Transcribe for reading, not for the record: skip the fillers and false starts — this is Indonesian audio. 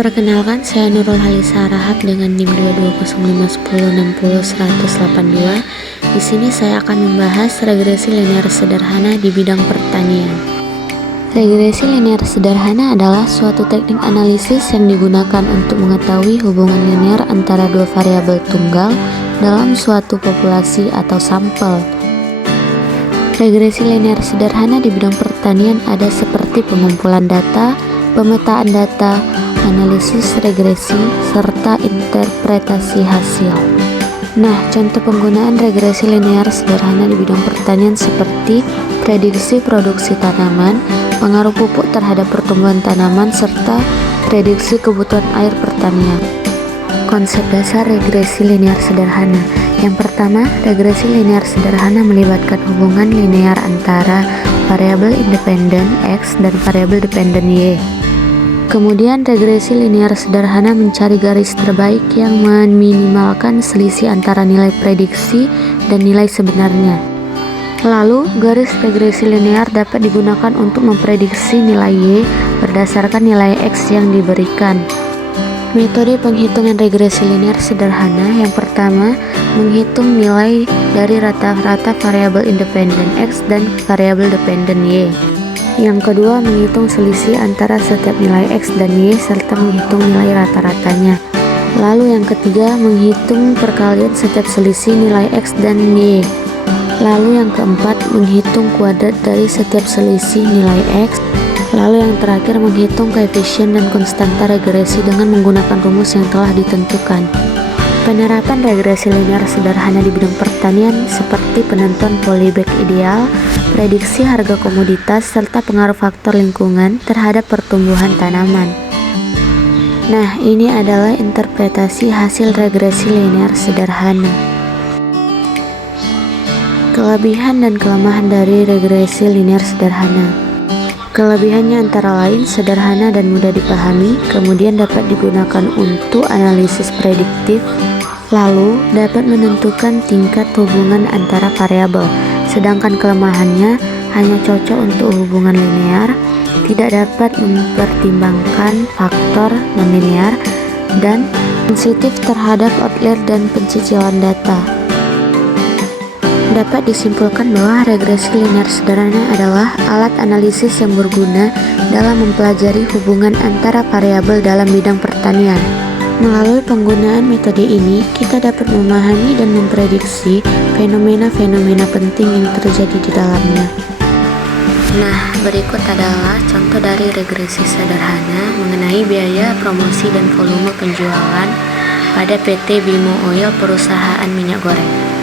Perkenalkan, saya Nurul Halisa Rahab dengan NIM 22051060182. Di sini saya akan membahas regresi linear sederhana di bidang pertanian. Regresi linear sederhana adalah suatu teknik analisis yang digunakan untuk mengetahui hubungan linear antara dua variabel tunggal dalam suatu populasi atau sampel. Regresi linear sederhana di bidang pertanian ada seperti pengumpulan data, pemetaan data, analisis regresi, serta interpretasi hasil. Nah, contoh penggunaan regresi linear sederhana di bidang pertanian seperti prediksi produksi tanaman, pengaruh pupuk terhadap pertumbuhan tanaman, serta prediksi kebutuhan air pertanian. Konsep dasar regresi linear sederhana. Yang pertama, regresi linear sederhana melibatkan hubungan linear antara variabel independen X dan variabel dependen Y. Kemudian regresi linear sederhana mencari garis terbaik yang meminimalkan selisih antara nilai prediksi dan nilai sebenarnya. Lalu, garis regresi linear dapat digunakan untuk memprediksi nilai Y berdasarkan nilai X yang diberikan. Metode penghitungan regresi linear sederhana. Yang pertama, menghitung nilai dari rata-rata variabel independen X dan variabel dependen Y. Yang kedua, menghitung selisih antara setiap nilai X dan Y serta menghitung nilai rata-ratanya. Lalu yang ketiga, menghitung perkalian setiap selisih nilai X dan Y. Lalu yang keempat, menghitung kuadrat dari setiap selisih nilai X. Lalu yang terakhir, menghitung koefisien dan konstanta regresi dengan menggunakan rumus yang telah ditentukan. Penerapan regresi linear sederhana di bidang pertanian seperti penentuan polybag ideal, prediksi harga komoditas, serta pengaruh faktor lingkungan terhadap pertumbuhan tanaman. Nah, ini adalah interpretasi hasil regresi linear sederhana. Kelebihan dan kelemahan dari regresi linear sederhana. Kelebihannya antara lain sederhana dan mudah dipahami, kemudian dapat digunakan untuk analisis prediktif, lalu dapat menentukan tingkat hubungan antara variabel. Sedangkan kelemahannya hanya cocok untuk hubungan linear, tidak dapat mempertimbangkan faktor non-linear, dan sensitif terhadap outlier dan pencicilan data. Dapat disimpulkan bahwa regresi linear sederhana adalah alat analisis yang berguna dalam mempelajari hubungan antara variabel dalam bidang pertanian. Melalui penggunaan metode ini, kita dapat memahami dan memprediksi fenomena-fenomena penting yang terjadi di dalamnya. Nah, berikut adalah contoh dari regresi sederhana mengenai biaya promosi dan volume penjualan pada PT Bimo Oil perusahaan minyak goreng.